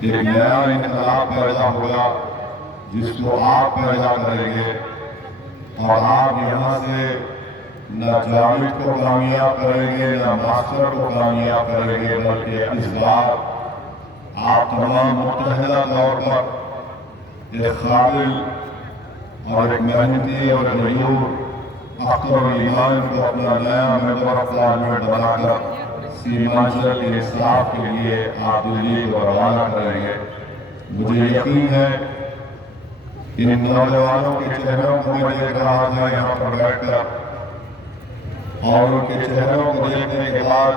एक नया इनकलाब पैदा होगा जिसको आप पैदा करेंगे और आप यहाँ से न जावेद को कामयाब करेंगे न मास्टर को कामयाब करेंगे, बल्कि इस बार आप तमाम मुत्तहदा तौर पर एक काबिल और एक मेहनती और गयूर अख्तर ईमान को अपना नया मेंबर ऑफ पार्लियामेंट बनाकर सीमांचल के इंसाफ के लिए आप दिल्ली को रवाना करेंगे। मुझे यकीन है इन नौजवानों के चेहरों को मैं देख रहा था यहाँ पर बैठकर, और उनके चेहरों को देखने के बाद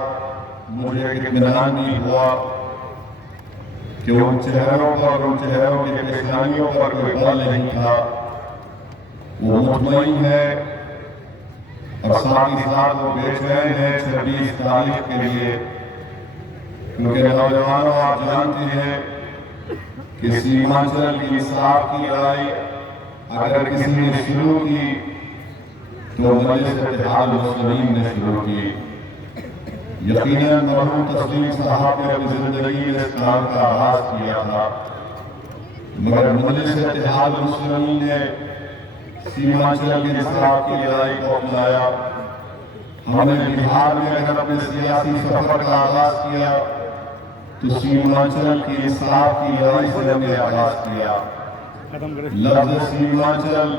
मुझे इत्मीनान नहीं हुआ कि उन चेहरों पर, उन चेहरों की पेशानियों पर कोई बल नहीं था। वो मुतमईन है और साथ ही साथ वो बेचैन है 26 तारीख के लिए, क्योंकि नौजवानों आप जानते हैं कि सीमांचल की इंसाफ की लड़ाई अगर किसी ने शुरू की तो मजलिस इत्तेहाद मुस्लिमीन ने शुरू की। यकीनन मरहूम तस्लीम साहब ने अपनी जिंदगी में इस काम का आगाज किया था, मगर मजलिस इत्तेहाद मुस्लिमीन ने सीमांचल के इंसाफ की लड़ाई को अपनाया। हमने बिहार में अगर अपने सियासी सफर का आगाज किया तो सीमांचल की इंसाफ की लड़ाई से हमने आगाज किया। लफ्ज सीमांचल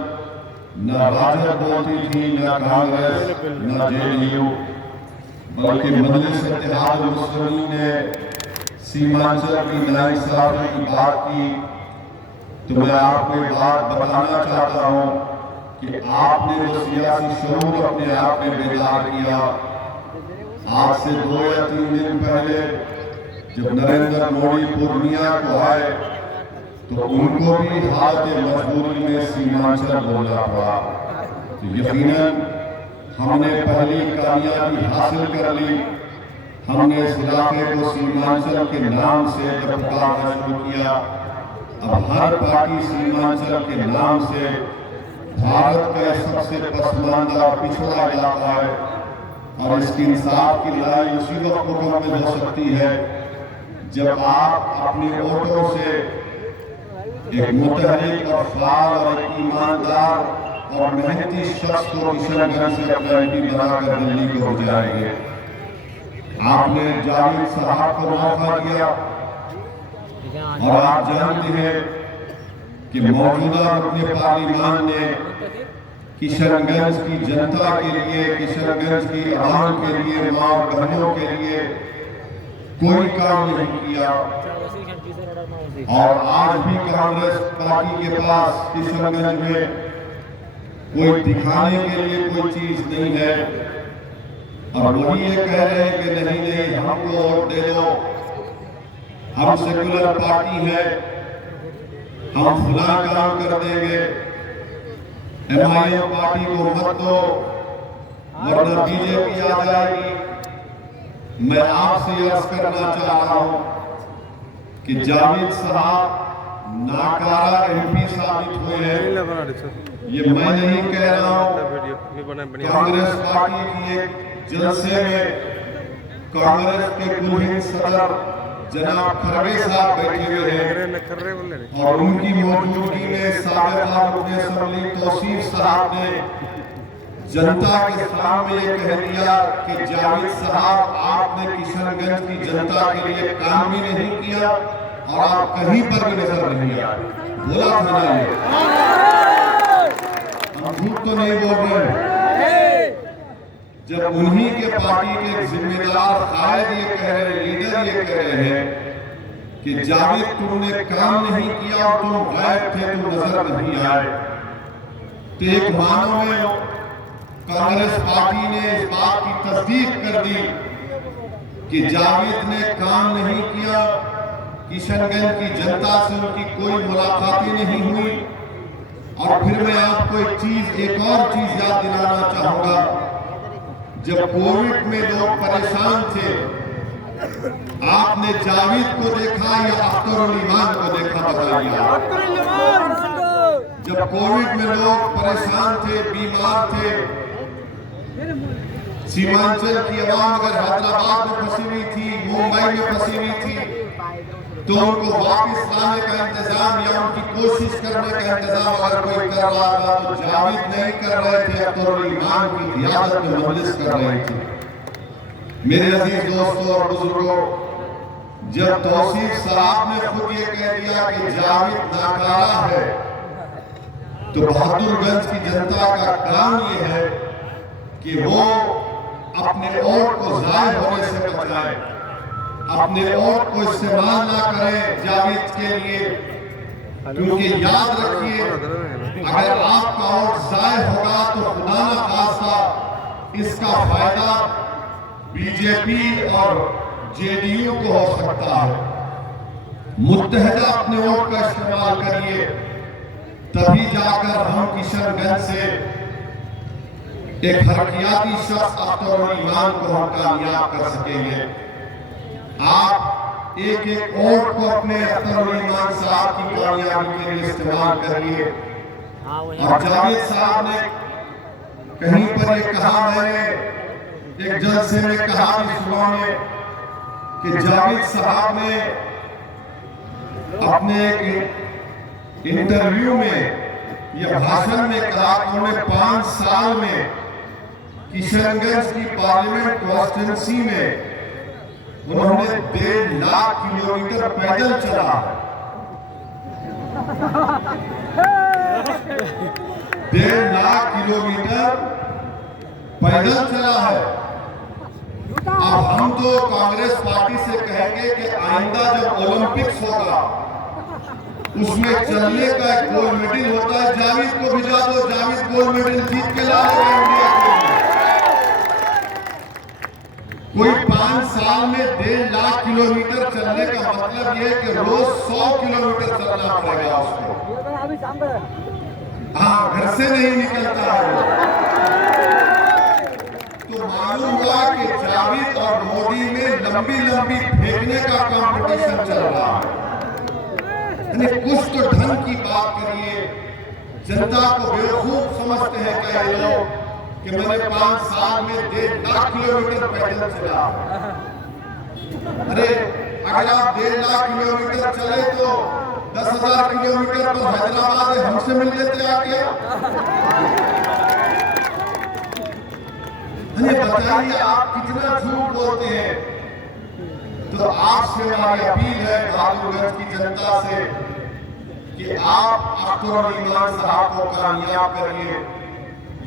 न राजद बोलती थी, न कांग्रेस, न जेडीयू, बल्कि मजलिस इत्तेहाद मुस्लिमीन ने सीमांचल की नाइंसाफी की बात की। तो मैं आपको एक बात बताना चाहता हूँ कि आपने जो सियासी शऊर अपने आप में बेदार किया, आज से 2 या 3 दिन पहले जब नरेंद्र मोदी पूर्णिया को आए तो उनको भी हालत मजबूरी में सीमांचल बोलना पड़ा। तो यकीनन हमने पहली कामयाबी हासिल कर ली। हमने इस इलाके को सीमांचल के नाम से जब पुकारना शुरू किया, अब हर पार्टी सीमांचल के नाम से भारत का सबसे पसमानदा और पिछड़ा इलाका है, और इसकी इंसाफ की लड़ाई उसी वक्त मुकम्मल में हो सकती है जब आप अपने वोटों से एक मुतहरिक और फाल और एक ईमानदार और मेहनती शख्स को किशनगंज से अपना एमपी बनाकर दिल्ली को भिजाएंगे। आपने जावेद साहब को मौका दिया और आप जानते हैं कि मौजूदा रुकने पार्लियामान ने किशनगंज की जनता के लिए, किशनगंज की आवाम के लिए, माँ और बहनों के लिए कोई काम नहीं किया। और आज भी कांग्रेस पार्टी के पास किशनगंज में कोई दिखाने के लिए कोई चीज नहीं है, और वही ये कह रहे हैं कि नहीं नहीं हमको वोट दे दो, हम सेकुलर पार्टी है, हम फुला काम कर देंगे, एमआईएम पार्टी को मत दो वरना बीजेपी आ जाएगी। मैं आपसे अर्ज करना चाह रहा हूं कि जावेद साहब नाकारा एमपी साबित हुए हैं। ये मैं नहीं कह रहा हूं, कांग्रेस पार्टी की एक जलसे में कांग्रेस के कुलहीन सदर जनाब खरगे साहब बैठे हुए हैं, और उनकी मौजूदगी में साबिक़ रुकन असेंबली तौसीफ साहब ने जनता के सामने ये कह दिया कि जावेद साहब आपने किशनगंज की जनता के लिए काम भी नहीं किया और आप कहीं पर भी नजर नहीं आए। बोला था ना, ये हम झूठ तो नहीं बोल रहे। जब उन्हीं के पार्टी के जिम्मेदार कायद ये कह रहे, लीडर ये कह रहे हैं कि जावेद तुमने काम नहीं किया और तुम गायब थे, तुम नजर नहीं आए, तो एक मानो में कांग्रेस पार्टी ने इस बात की तस्दीक कर दी कि जावेद ने काम नहीं किया, किशनगंज की जनता से उनकी कोई मुलाकातें नहीं हुई। और फिर मैं आपको एक और चीज याद दिलाना चाहूंगा, जब कोविड में लोग परेशान थे, आपने जावेद को देखा या अख्तर ईमान को देखा? बताइए। जब कोविड में लोग परेशान थे, बीमार थे, सीमांचल की आवाम अगर हैदराबाद में फंसी हुई थी, मुंबई में फंसी हुई थी, तो उनको वापस लाने का इंतजाम या उनकी कोशिश करने का इंतजाम अगर कोई कर रहा था तो जावेद नहीं कर रहे थे, अख्तर ईमान की क़ियादत में मजलिस कर रही थी। मेरे अजीज दोस्तों और बुजुर्गों, जब तौसीफ साहब ने खुद ये कह दिया कि जावेद नाकारा है, तो बहादुरगंज की जनता का काम ये है कि वो अपने वोट को जाय होने से बचाए, अपने वोट को इस्तेमाल ना करें जावेद के लिए, क्योंकि याद रखिए अगर आपका वोट जाय होगा तो खुदा न खास्ता इसका फायदा बीजेपी और जेडीयू को हो सकता है। मुत्तहदा अपने वोट का इस्तेमाल करिए, तभी जाकर हम किशनगंज से एक हरकियाती शख्स अख्तर ईमान को हम कामयाब कर सकेंगे। आप एक एक वोट को अपने अख्तर ईमान साहब की कामयाबी के लिए इस्तेमाल करिए। और जावेद साहब ने कहीं पर ये कहा, मैंने एक जलसे में कहा भी सुबह में कि जावेद साहब ने अपने एक इंटरव्यू में या भाषण में कहा कि उन्होंने 5 साल में किशनगंज की पार्लियामेंट कॉन्स्टिट्यूंसी में उन्होंने 1.5 लाख किलोमीटर पैदल चला। 1.5 लाख किलोमीटर पैदल चला है। अब हम तो कांग्रेस पार्टी से कहेंगे कि आइंदा जब ओलंपिक्स होगा उसमें चलने का एक गोल्ड मेडल होता है, जावेद को भिजा दो, जावेद गोल्ड मेडल जीत के ला लेगा इंडिया के। कोई 5 साल में 1.5 लाख किलोमीटर चलने का मतलब यह है कि रोज 100 किलोमीटर चलना पड़ेगा उसको। हाँ, घर से नहीं निकलता है। तो मालूम हुआ कि जावेद और मोदी में लंबी लंबी फेंकने का कंपटीशन चल रहा है। कुछ तो ढंग की बात करिए। जनता को बेवकूफ समझते हैं कई लोग कि मैंने 5 साल में 1.5 लाख किलोमीटर पैदल चला। अरे अगर आप 1.5 लाख किलोमीटर चले तो 10,000 किलोमीटर पर हैदराबाद हमसे मिल लेते आके। बताइए आप कितना झूठ बोलते हैं। तो आपसे हमारी अपील है बहादुरगंज की जनता से कि आप अख्तर ईमान साहब को कामयाब करिए।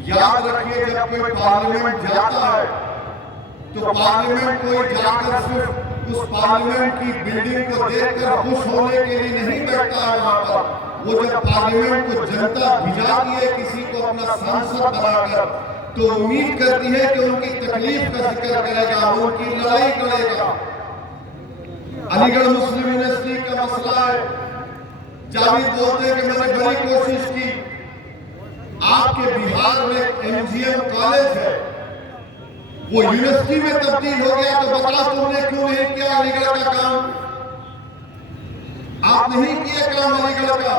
याद रखिए जब कोई पार्लियामेंट जाता है तो पार्लियामेंट कोई जाकर सिर्फ उस पार्लियामेंट की बिल्डिंग को देखकर खुश होने के लिए नहीं बैठता है वहां पर। वो जब पार्लियामेंट को जनता भिजाती है किसी को अपना सांसद बनाकर, तो उम्मीद करती है कि उनकी तकलीफ का जिक्र करेगा, उनकी लड़ाई करेगा। अलीगढ़ मुस्लिम यूनिवर्सिटी का मसला है। जावेद बोलते हैं कि मैंने बड़ी कोशिश की। आपके बिहार में एमजीएम कॉलेज है, वो यूनिवर्सिटी में तब्दील हो गया, तो बताओ तुमने क्यों नहीं किया अलीगढ़ का काम? आप नहीं किए काम अलीगढ़ का।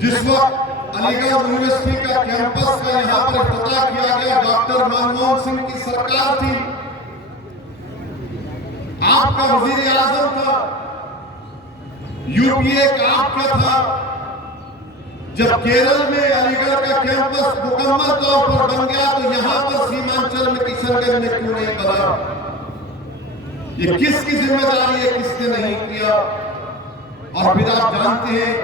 जिस वक्त अलीगढ़ यूनिवर्सिटी का कैंपस का यहां पर इफ्तिताह किया गया, डॉक्टर मनमोहन सिंह की सरकार थी, आपका वजीर आजम था, यूपीए का आपका था। जब केरल में अलीगढ़ का कैंपस मुकम्मल तौर पर बन गया तो यहां पर सीमांचल में किशनगंज में क्यों नहीं बना? ये किसकी जिम्मेदारी है, किसने नहीं किया? और फिर आप जानते हैं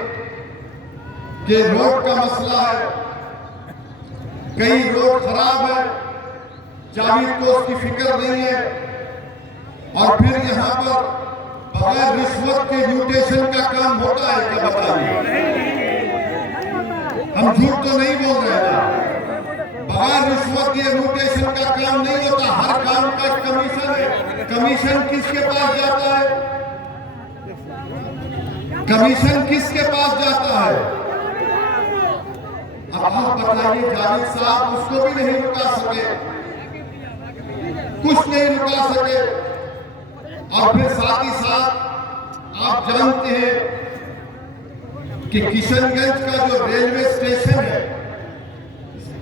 कि रोड का मसला है, कई रोड खराब है, जावेद को उसकी फिक्र नहीं है। और फिर यहाँ पर बगैर रिश्वत के म्यूटेशन का काम होता है क्या? बताइए, हम झूठ तो नहीं बोल रहे हैं। बगैर रिश्वत के म्यूटेशन का काम नहीं होता। हर काम का कमीशन है। कमीशन किसके पास जाता है? कमीशन किसके पास जाता है? अब आप बताइए, जावेद साहब उसको भी नहीं रुका सके, कुछ नहीं रुका सके। और फिर साथ ही साथ आप जानते हैं कि किशनगंज का जो रेलवे स्टेशन है,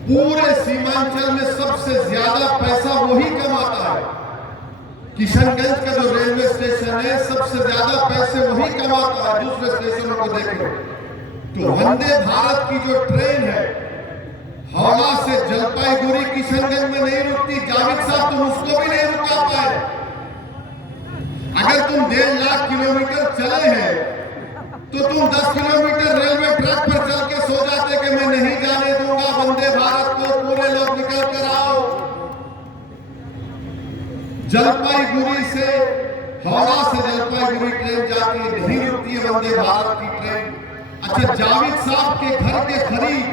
पूरे सीमांचल में सबसे ज्यादा पैसा वही कमाता है। किशनगंज का जो रेलवे स्टेशन है सबसे ज्यादा पैसे वही कमाता है, दूसरे स्टेशनों को देख लो। तो वंदे भारत की जो ट्रेन है हावड़ा से जलपाईगुड़ी किशनगंज में नहीं रुकती। जावेद साहब तुम उसको भी नहीं रुका पाए। अगर तुम 1.5 लाख किलोमीटर चले हैं तो तुम 10 किलोमीटर रेलवे ट्रैक पर चल के सो जाते कि मैं नहीं जाने दूंगा वंदे भारत को, पूरे लोग निकल कर आओ। जलपाईगुड़ी से हावड़ा से जलपाईगुड़ी ट्रेन जाती है, नहीं रुकती है वंदे भारत की ट्रेन। अच्छा, जावेद साहब के घर के करीब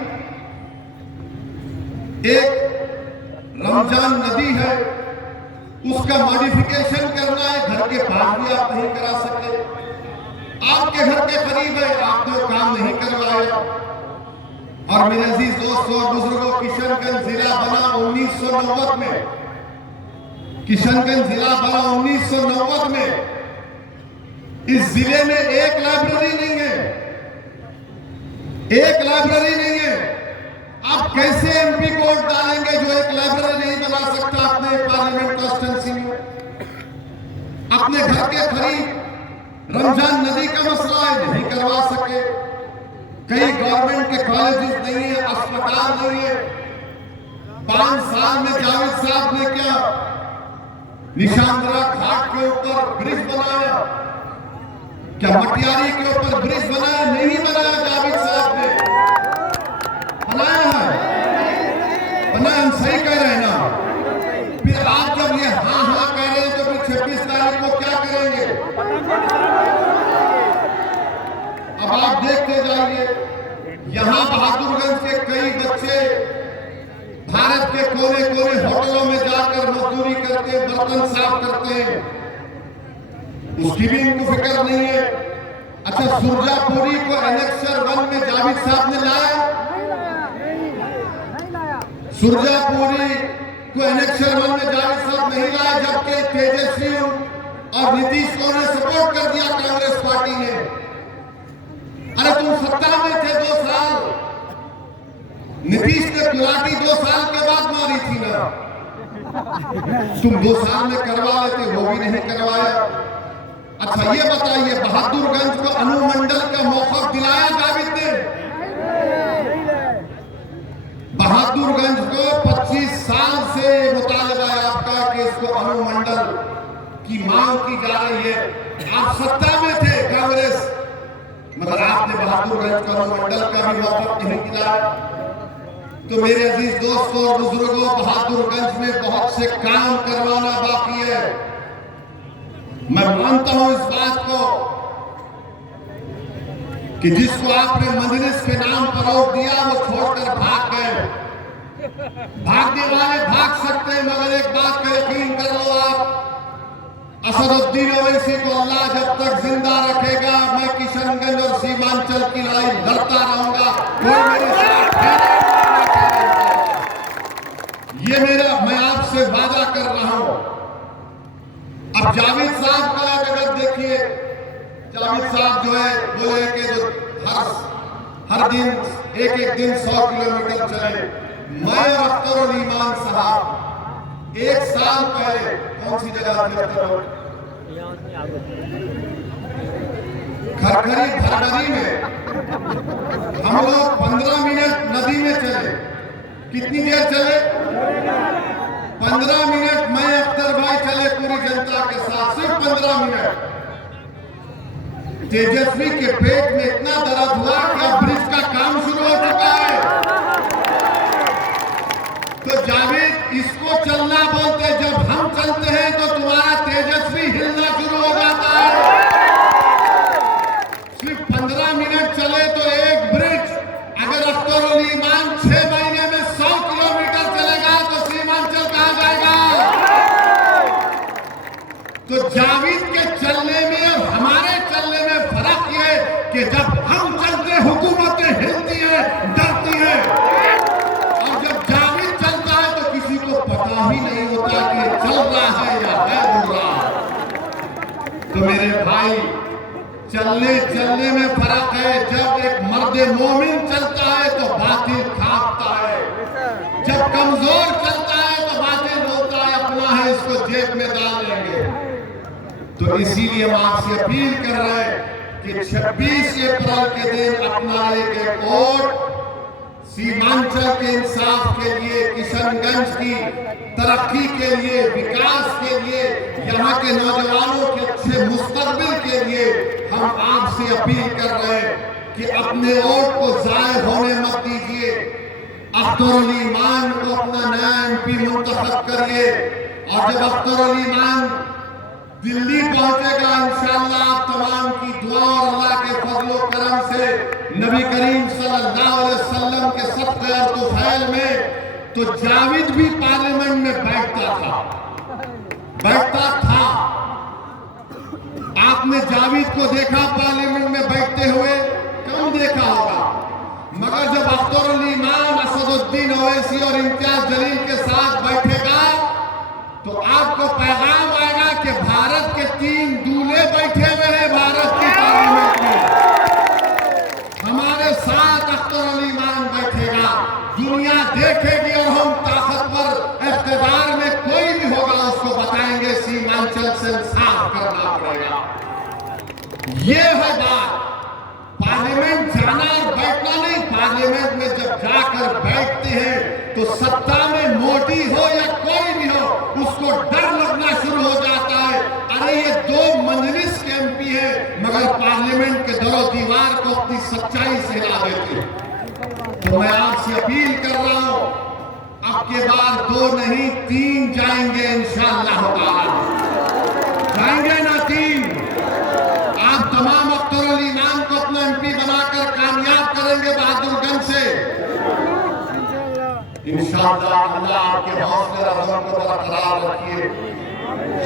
एक रमजान नदी है, उसका मॉडिफिकेशन करना है, घर के पास भी आप नहीं करा सके। आपके घर के करीब है, आपने वो काम नहीं करवाया। और मेरे अजीज दोस्तों और बुजुर्गों, किशनगंज जिला बना 1990 में। किशनगंज जिला बना 1990 में। इस जिले में एक लाइब्रेरी नहीं है, एक लाइब्रेरी नहीं है। आप कैसे एमपी को वोट डालेंगे जो एक लाइब्रेरी नहीं बना सकता अपने पार्लियामेंट कॉन्स्टिट्यूंसी में? अपने घर के करीब रमजान नदी का मसला है, नहीं करवा सके। कई गवर्नमेंट के कॉलेजेस नहीं है, अस्पताल नहीं है। 5 साल में जावेद साहब ने क्या निशांदरा घाट के ऊपर ब्रिज बनाया? क्या मटियारी के ऊपर ब्रिज बनाया? नहीं बनाया। जावेद साहब ने बनाया है, बनाया। हम सही कह रहे हैं ना? फिर आप जब ये हाँ हाँ कह रहे हैं तो फिर 26 तारीख को क्या करेंगे? अब आप देखते जाइए, यहां बहादुरगंज के कई बच्चे भारत के कोने कोने होटलों में जाकर मजदूरी करते, बर्तन साफ करते हैं, उसकी भी इनको फिक्र नहीं है। अच्छा, सुरजापुरी को एनेक्सर 1 में जावेद साहब ने लाया? सुरजापुरी को एनेक्सर 1 में जावेद साहब नहीं लाया, जबकि तेजस्वी और नीतीश को ने सपोर्ट कर दिया कांग्रेस पार्टी ने। अरे तुम सत्ता में थे 2 साल, नीतीश ने गुलाटी 2 साल के बाद मारी थी ना, तुम 2 साल में करवा लेते, वो भी नहीं करवाया। अच्छा ये बताइए, बहादुरगंज को अनुमंडल का मौका दिलाया जावेद ने? बहादुरगंज को 25 साल से मुतालबा है आपका कि इसको अनुमंडल की मांग की जा रही है। आप सत्ता में थे कांग्रेस, मगर आपने बहादुरगंज को अनुमंडल का भी मौका नहीं दिलाया। तो मेरे अजीज दोस्तों और बुजुर्गों, बहादुरगंज में बहुत से काम करवाना बाकी है। मैं मानता हूं इस बात को कि जिसको आपने मजलिस के नाम पर रोक दिया वो छोड़कर भाग गए। भागने वाले भाग सकते हैं, मगर एक बात का यकीन कर लो आप, असदुद्दीन ओवैसी को अल्लाह जब तक जिंदा रखेगा, मैं किशनगंज और सीमांचल की लड़ाई लड़ता रहूंगा। कोई मेरे साथ है, ये मेरा, मैं आपसे वादा कर रहा हूं। अब जावेद साहब का अगर देखिए, जावेद साहब जो है बोले कि जो हर दिन एक दिन 100 किलोमीटर चले। मैं और अख्तर ईमान साहब 1 साल पहले कौन सी जगह थी? खरखरी भरडरी में हम लोग 15 मिनट नदी में चले। कितनी देर चले? 15 मिनट। मैं अख्तर भाई चले पूरी जनता के साथ, सिर्फ 15 मिनट। तेजस्वी के पेट में इतना दर्द हुआ कि अब ब्रिज का काम शुरू हो चुका है। तो जावेद इसको चलना बोलते, जब हम चलते हैं तो तुम्हारा तेजस्वी हिलना शुरू हो जाता है। सिर्फ 15 मिनट चले तो एक ब्रिज, अगर अख्तर ईमान 6 महीने में 100 किलोमीटर चलेगा तो सीमांचल कहां जाएगा? तो जावेद के चलने में और हमारे चलने में फर्क ये कि जब हम चलते हुकूमतें हिलती है, डरती है, और जब जावेद चलता है तो किसी को पता ही नहीं होता कि चल रहा है या है उड़ रहा। तो मेरे भाई, चलने में फर्क है। जब एक मर्द मोमिन चलता है तो बातिल कांपता है, जब कमजोर चलता है तो बातिल बोलता है अपना है, इसको जेब में डाल लेंगे। तो इसीलिए हम आपसे अपील कर रहे हैं कि 26 अप्रैल के दिन अपना एक वोट सीमांचल के इंसाफ के लिए, किशनगंज की तरक्की के लिए, विकास के लिए, यहाँ के नौजवानों के अच्छे मुस्तकबिल के लिए हम आपसे अपील कर रहे हैं कि अपने वोट को जाय होने मत दीजिए। अख्तर अली ईमान को अपना नया MP मुंतखब करिए और जब अख्तर अली ईमान दिल्ली पहुंचेगा इंशाअल्लाह आप तमाम की दुआ और अल्लाह के फजल और करम से नबी करीम सल्लल्लाहु अलैहि वसल्लम के सदक़े और तुफैल में तो जावेद भी पार्लियामेंट में बैठता था। आपने जावेद को देखा पार्लियामेंट में बैठते हुए? कम देखा होगा। मगर जब अख्तर अली ईमान, असदुद्दीन ओवैसी और इम्तियाज जलील के साथ बैठेगा तो आपको पैगाम आएगा कि भारत के 3 दूल्हे बैठे हुए हैं भारत की पार्लियामेंट में, हमारे साथ अख्तर अली ईमान बैठेगा। दुनिया देखेगी और हम ताकतवर इख्तिदार में कोई भी होगा उसको बताएंगे सीमांचल से इंसाफ करना पड़ेगा। ये है बात। पार्लियामेंट जाना और बैठना नहीं, पार्लियामेंट में जब जाकर बैठते हैं तो सत्ता में मोदी हो या कोई भी हो उसको डर लगना शुरू हो जाता है। अरे ये 2 मजलिस के MP है मगर पार्लियामेंट के दरो दीवार को अपनी सच्चाई से हिला देते हैं। तो मैं आपसे अपील कर रहा हूं, अब के बार 2 नहीं 3 जाएंगे इंशाअल्लाह ताला। जाएंगे ना 3? आप तमाम अख्तर अली ईमान को अपना MP बनाकर कामयाब करेंगे बहादुरगंज से इंशाअल्लाह। अल्लाह आपके हौसले और अज़म को बरकरार रखिए।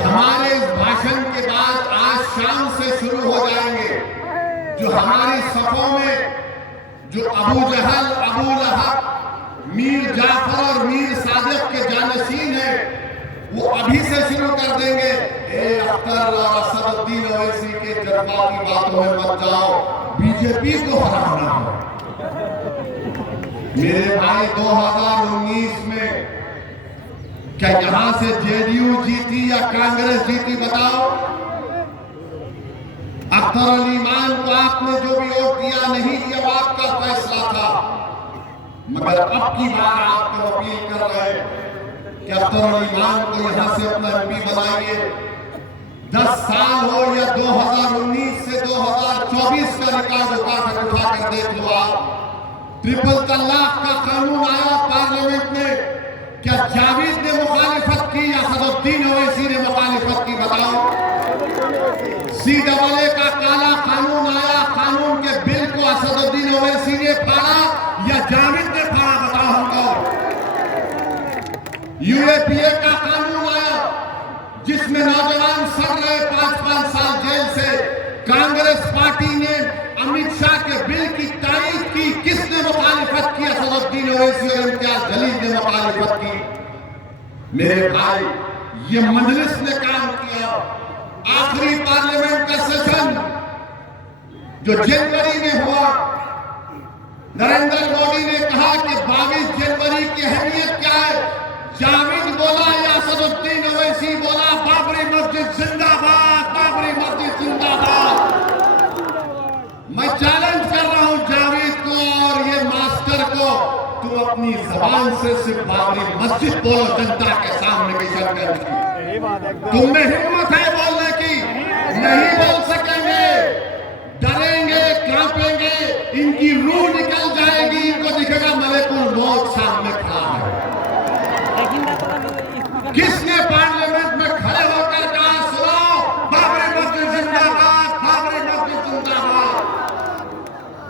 हमारे इस भाषण के बाद आज शाम से शुरू हो जाएंगे जो हमारी सफों में जो अबू जहल, अबू लहब, मीर जाफर और मीर सादिक के जानशीन हैं वो अभी से शुरू कर देंगे। ए अख्तर और असदुद्दीन ओवैसी के जज्बाती बातों में मत जाओ, बीजेपी को हराना है। मेरे भाई 2019 में क्या यहां से JDU जीती या कांग्रेस जीती बताओ? अख्तर अली ईमान को आपने जो भी वोट दिया नहीं दिया आपका फैसला था, मगर अब की बार आपको अपील कर रहे हैं कि अख्तर अली ईमान को यहां से अपना MP बनाइए। 10 साल हो या 2019 से 2024 का रिकॉर्ड उठाकर देख लो आप। ट्रिपल तलाक का कानून आया पार्लियामेंट में, क्या जावेद ने मुखालिफत की या असदुद्दीन ओवैसी ने मुखालिफत की बताओ? CAA का काला कानून आया, कानून के बिल को असदुद्दीन ओवैसी ने फाड़ा या जावेद ने फाड़ा बताओ हमको? UAPA का कानून आया जिसमें नौजवान सड़ रहे 5-5 साल जेल से, कांग्रेस पार्टी ने अमित शाह के बिल की तारीफ की, किसने मुखालिफत की? असदुद्दीन ओवैसी और इम्तियाज जलील ने मुखालिफत की। मेरे भाई ये मजलिस ने काम किया। आखिरी पार्लियामेंट का सेशन जो जनवरी में हुआ, नरेंद्र मोदी ने कहा कि 22 जनवरी की अहमियत क्या है? जावेद बोला या असदुद्दीन ओवैसी बोला बाबरी मस्जिद जिंदाबाद, बाबरी मस्जिद जिंदाबाद। मैं चैलेंज कर रहा हूं जावेद को और ये मास्टर को, तुम अपनी जबान से सिर्फ बाबरी मस्जिद बोलो जनता के सामने किशनगंज की। तुम में हिम्मत है बोलने की? नहीं बोल सकेंगे, डरेंगे, कांपेंगे, इनकी रूह निकल जाएगी, इनको दिखेगा मलेकुल मौत सामने खड़ा है। किसने पार्लियामेंट में खड़े होकर कहा सुनो बाबरी मस्जिद जिंदाबाद, बाबरी मस्जिद जिंदाबाद?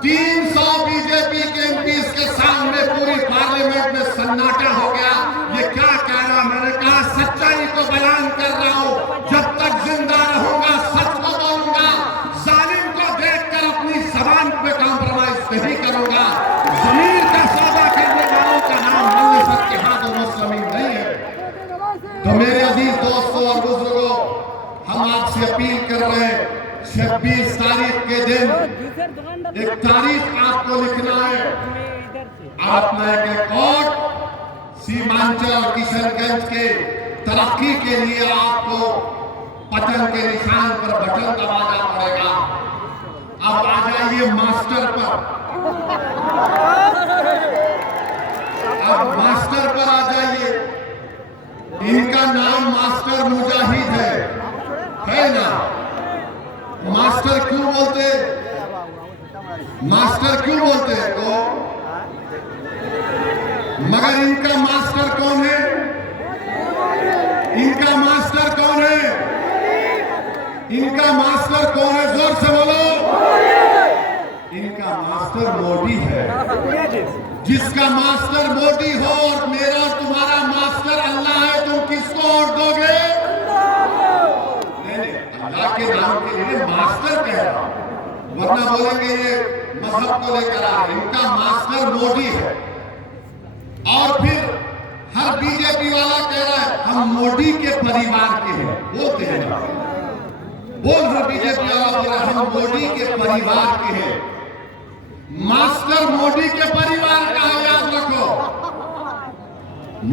300 बीजेपी के MPs के सामने पूरी पार्लियामेंट में सन्नाटा हो गया। ये क्या कह रहा? मैंने कहा सच्चाई को बयान कर रहा हूं, जब तक जिंदा रहूंगा सच को बोलूंगा, जालिम को देखकर अपनी जबान पे कॉम्प्रोमाइज नहीं करूंगा। जमीन का सौदा करने वालों का नाम मल्लिफत के हाथ और मुस्लिम नहीं है। तो मेरे अजीज दोस्तों और बुजुर्गों, हम आपसे अपील कर रहे हैं 26 तारीख के दिन एक तारीख आपको लिखना है। अपना एक वोट सीमांचल और किशनगंज के तरक्की के लिए आपको पतन के निशान पर बटन दबाना पड़ेगा। अब आ जाइए मास्टर पर, अब मास्टर पर आ जाइए। इनका नाम मास्टर मुजाहिद है ना? मास्टर क्यों बोलते, मास्टर क्यों बोलते हैं तो? मगर इनका मास्टर कौन है? इनका मास्टर कौन है? इनका मास्टर कौन है? जोर से बोलो। इनका मास्टर मोदी है। जिसका मास्टर मोदी हो और मेरा और तुम्हारा मास्टर अल्लाह है, तुम किसको वोट दोगे? नहीं, अल्लाह के नाम के लिए मास्टर कह रहा हूं, वरना बोलेंगे ये मजहब को लेकर आ। इनका मास्टर मोदी है। और फिर हर बीजेपी वाला कह रहा है हम मोदी के परिवार के हैं। बोलते हैं ना, बोल रहे बीजेपी वाला बोल रहा हम मोदी के परिवार के हैं। मास्टर मोदी के परिवार का है, याद रखो।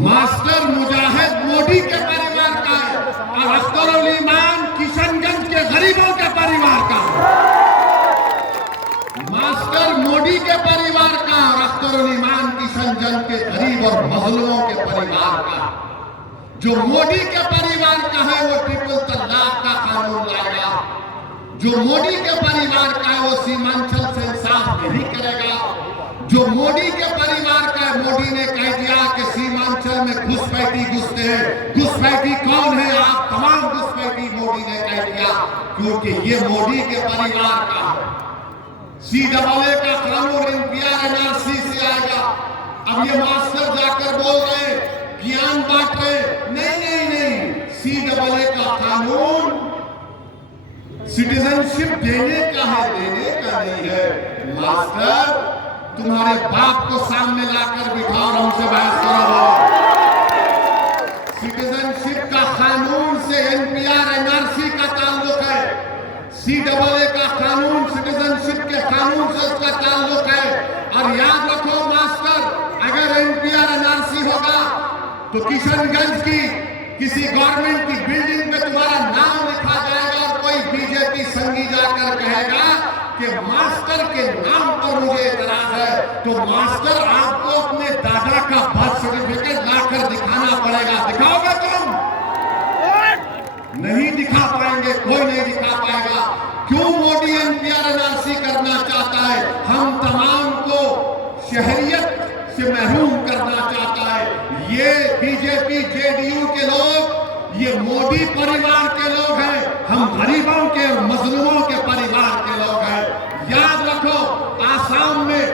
मास्टर मुजाहिद मोदी के परिवार का है और अख्तरुल ईमान किशनगंज के गरीबों के परिवार का है। मास्टर मोदी के परिवार का और अख्तरुल ईमान किशनगंज के गरीब और मजलूमों के परिवार का। जो मोदी के परिवार का है वो ट्रिपल तलाक का कानून लाएगा। जो मोदी के परिवार का है वो सीमांचल से इंसाफ नहीं करेगा। जो मोदी के परिवार का है, मोदी ने कह दिया कि सीमांचल में घुसपैठी घुसते हैं। घुसपैठी कौन है? आप तमाम घुसपैठी मोदी ने कह दिया, क्योंकि ये मोदी के परिवार का है। CAA का कानून NPR NRC से आएगा। अब ये मास्टर जाकर बोल रहे ज्ञान बांट रहे, नहीं, CAA का कानून सिटीजनशिप देने का है, देने का नहीं है। मास्टर तुम्हारे बाप को सामने लाकर बिठाओ और हमसे बहस करो। सिटीजनशिप का कानून से NPR NRC का ताल्लुक है। CAA का कानून सिटीजनशिप के कानून से उसका ताल्लुक है। और याद रखो मास्टर, अगर NPR NRC होगा तो किशनगंज की किसी गवर्नमेंट की बिल्डिंग में तुम्हारा नाम लिखा जाएगा और कोई बीजेपी संगी जाकर कहेगा कि मास्टर के नाम पर मुझे एतराज है, तो मास्टर आपको अपने दादा का बर्थ सर्टिफिकेट लाकर दिखाना पड़ेगा। दिखाओगे तुम? नहीं दिखा पाएंगे, कोई नहीं दिखा पाएगा। क्यों मोदी NPR NRC करना चाहता है? हम तमाम को शहरियत से महरूम करना चाहता है। ये बीजेपी JDU के लोग, ये मोदी परिवार के लोग हैं। हम गरीबों के और मजलूमों के परिवार के लोग हैं। याद रखो, आसाम में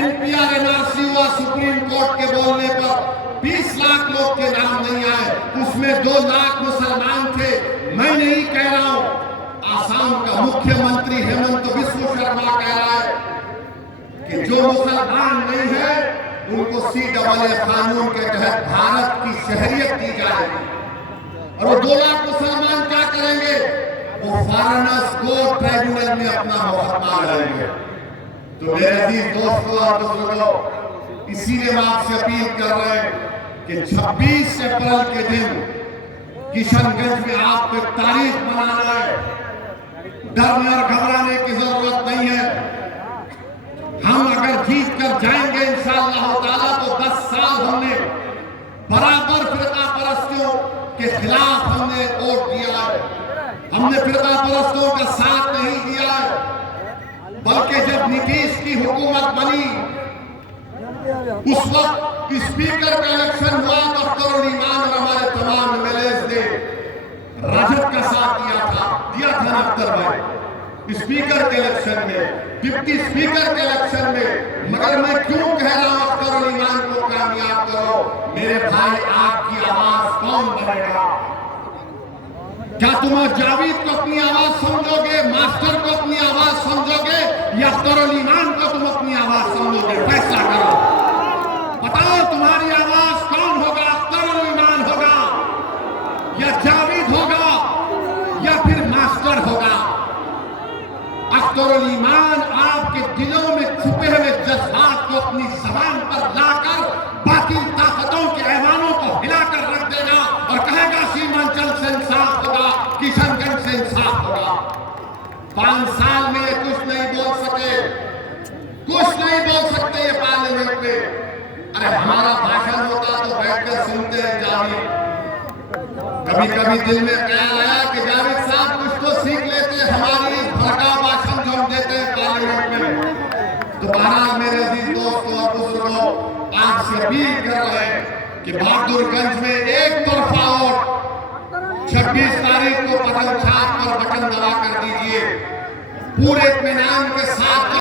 NPR NRC हुआ, सुप्रीम कोर्ट के बोलने पर 20 लाख लोग के नाम नहीं आए, उसमें 2 लाख मुसलमान थे। मैं नहीं कह रहा हूं, आसाम का मुख्यमंत्री हेमंत बिस्व शर्मा कह रहा है कि जो मुसलमान नहीं है उनको CAA कानून के तहत भारत की शहरियत दी जाएगी। और वो 2 लाख मुसलमान क्या करेंगे? वो फॉरेनर्स कोर्ट ट्राइब्यूनल में अपना मुकदमा लड़ेंगे। तो मेरे अजीज दोस्तों और बुजुर्गों, इसीलिए हम आपसे अपील कर रहे हैं कि 26 अप्रैल के दिन किशनगंज में आपको एक तारीख मनाना है। डरने और घबराने की जरूरत नहीं है। हम अगर जीत कर जाएंगे इंशाअल्लाह ताला तो 10 साल हमने बराबर फिरका परस्तियों के खिलाफ हमने वोट दिया है। हमने फिरका परस्तों का साथ नहीं दिया है, बल्कि जब नीतीश की हुकूमत बनी उस वक्त स्पीकर का इलेक्शन हुआ तो अख्तरुल ईमान और हमारे तमाम MLAs ने राजद का साथ दिया था ना अख्तर भाई, स्पीकर के इलेक्शन में, डिप्टी स्पीकर के इलेक्शन में। मगर मैं क्यों कह रहा हूं अख्तरुल ईमान को कामयाब करो? मेरे भाई, आपकी आवाज कौन बनेगा? क्या तुम जावेद को अपनी आवाज समझोगे, मास्टर को अपनी आवाज समझोगे, या अख्तरुल ईमान को तुम अपनी आवाज समझोगे? फैसला करो, बताओ तुम्हारी आवाज कौन होगा? अख्तरुल ईमान होगा या जावेद होगा या फिर मास्टर होगा? अख्तरुल ईमान आपके दिलों में छुपे हुए जज्बात को अपनी जबान पर लाकर बाकी ताकतों के ऐवानों को हिलाकर रख देगा और कहेगा सीमांचल से इंसाफ होगा, किशनगंज 5 साल में ये कुछ नहीं बोल सके, कुछ नहीं बोल सकते ये पार्लियामेंट में। अरे हमारा भाषण होता तो बैठकर सुनते हैं जावेद। कभी कभी दिल में ख्याल आया कि जावेद साहब कुछ तो सीख लेते हमारी इस भड़का भाषण जो हम देते हैं पार्लियामेंट में। तो बहरहाल मेरे अजीज दोस्तों और बुजुर्गों, आपसे अपील कर रहे हैं कि बहादुरगंज में एक तरफा वोट 26 तारीख को बटन छाप पर बटन दबा कर दीजिए। पूरे इत्मीनान के साथ